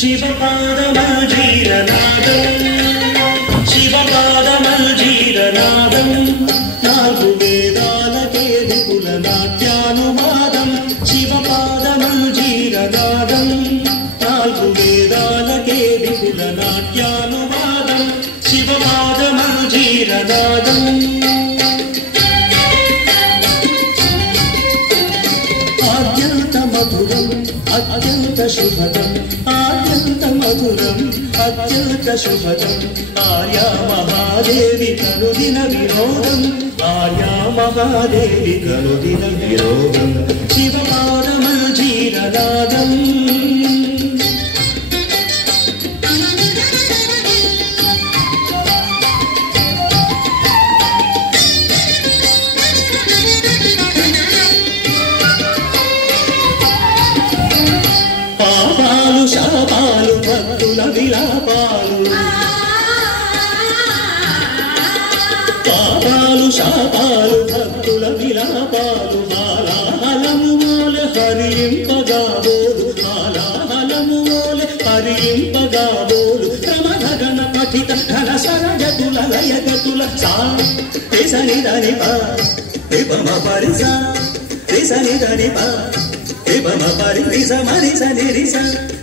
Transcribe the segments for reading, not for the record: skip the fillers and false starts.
శివపాదమల్జీరనాదం శివపాదమల్జీరనాదం నాలుగు వేదాలకే విపుల నాట్యానువాదం శివపాదమల్జీరనాదం నాలుగు వేదాలకే విపుల నాట్యానువాదం శివపాదమల్జీరనాదం ఆద్యంత మధురం అత్యంత శుభదం ఆద్యంత మధురం అత్యంత శుభదం ఆర్యా మహాదేవి కనుదిన వినోదం ఆర్యా మహాదేవి కనుదిన వినోదం శివపాదమల్జీరనాదం శాపాలు భక్తుల విలాపాలు పాపాలు శాపాలు భక్తుల విలాపాలు హాలాహలము మోలె హరింపగాబోలు హాలాహలము మోలె హరింపగాబోలు క్రమధగన పఠిత ఘన సరగతుల లయగతుల సా రిసని దని పా రిపమ పరిసా రిసని దని పా రిపమ పరి రిస మరి సని రిస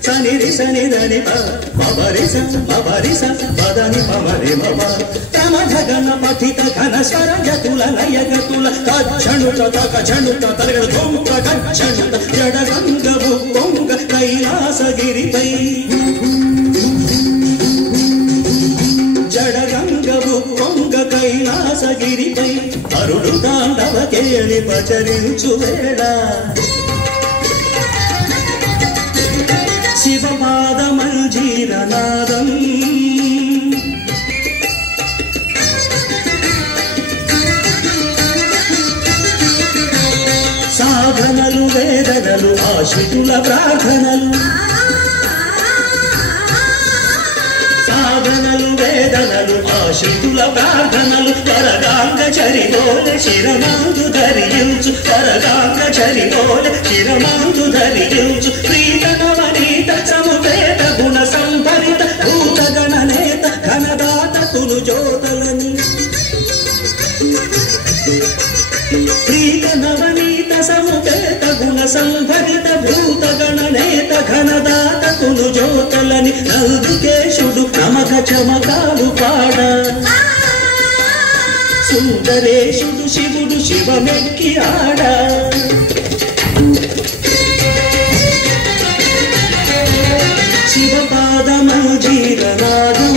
సని రిసని దని ప మరిస మరిస పదని మరి మమ క్రమధగన పఠిత ఘన స్వరగతుల లయగతుల తక్షణుత తక్షణుత తరగడ తొంగ గచ్చణుత జడగంగవు పొంగ కైలాసగిరిపై జడగంగవు పొంగ కైలాసగిరిపై అరుడు తాండవ కేళి పచరించు వేళ శివపాదమల్జీరనాదం సాధనలు వేదనలు ఆశ్రితుల ప్రార్థనలు సాధనలు వేదనలు ఆశ్రితుల ప్రార్థనలు పరగాంగ చరిబోలె శిరమాందు ధరించు పరగాంగ చరిబోలె శిరమాందు ధరించు ప్రీతనవనీత సముపేత గుణ సంభరిత భూతగణనేత ఘనదాత కులు జ్యోతలని ప్రీతనవనీత సముపేత గుణ సంభరిత భూతగణనేత ఘనదాత కులు జ్యోతలని నందికేశుడు నమక చమకాలు పాడ సుందరేశుడు శివుడు శివమెక్కి ఆడ శివపాదమల్జీరనాదం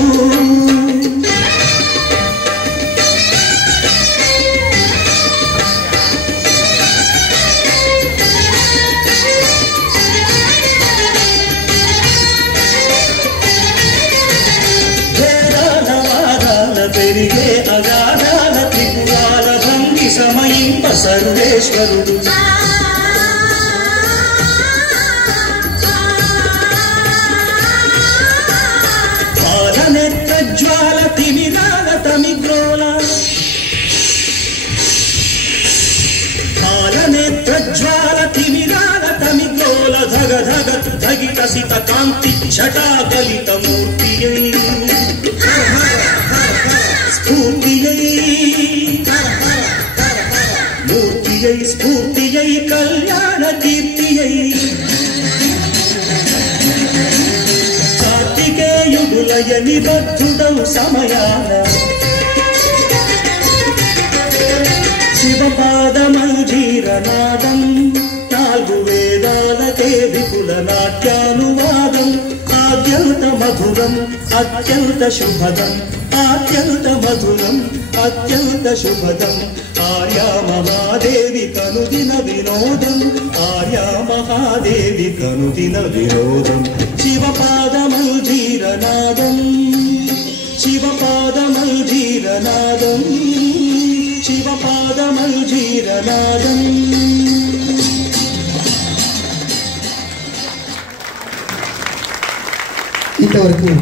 పెరిగే అగాధాల త్రిపురాల భంగి సమయింప సర్వేశ్వరుడు పాలనేత్రజ్వాల తిమిరాల తమిగ్రోల పాలనేత్రజ్వాల తిమిరాల తమిగ్రోల ధగ ధగ ధగిత సిత కాంతి ఛటాకలిత మూర్తి మూర్తియై స్ఫూర్తియై కళ్యాణ కీర్తియై కార్తికేయుడులయ నిబద్ధుడౌ సమయాన శివపాదమల్జీరనాదం నాలుగు వేదాలకే విపుల నాట్యానువాదం ఆద్యంత మధురం అత్యంత శుభదం అత్యంత మధురం అత్యంత శుభదం ఆర్యా మహాదేవి కనుదిన వినోదం ఆర్యా మహాదేవి కనుదిన వినోదం శివపాదమల్జీరనాదం శివపాదమల్జీరనాదం శివపాదమల్జీరనాదం ఇంతవరకు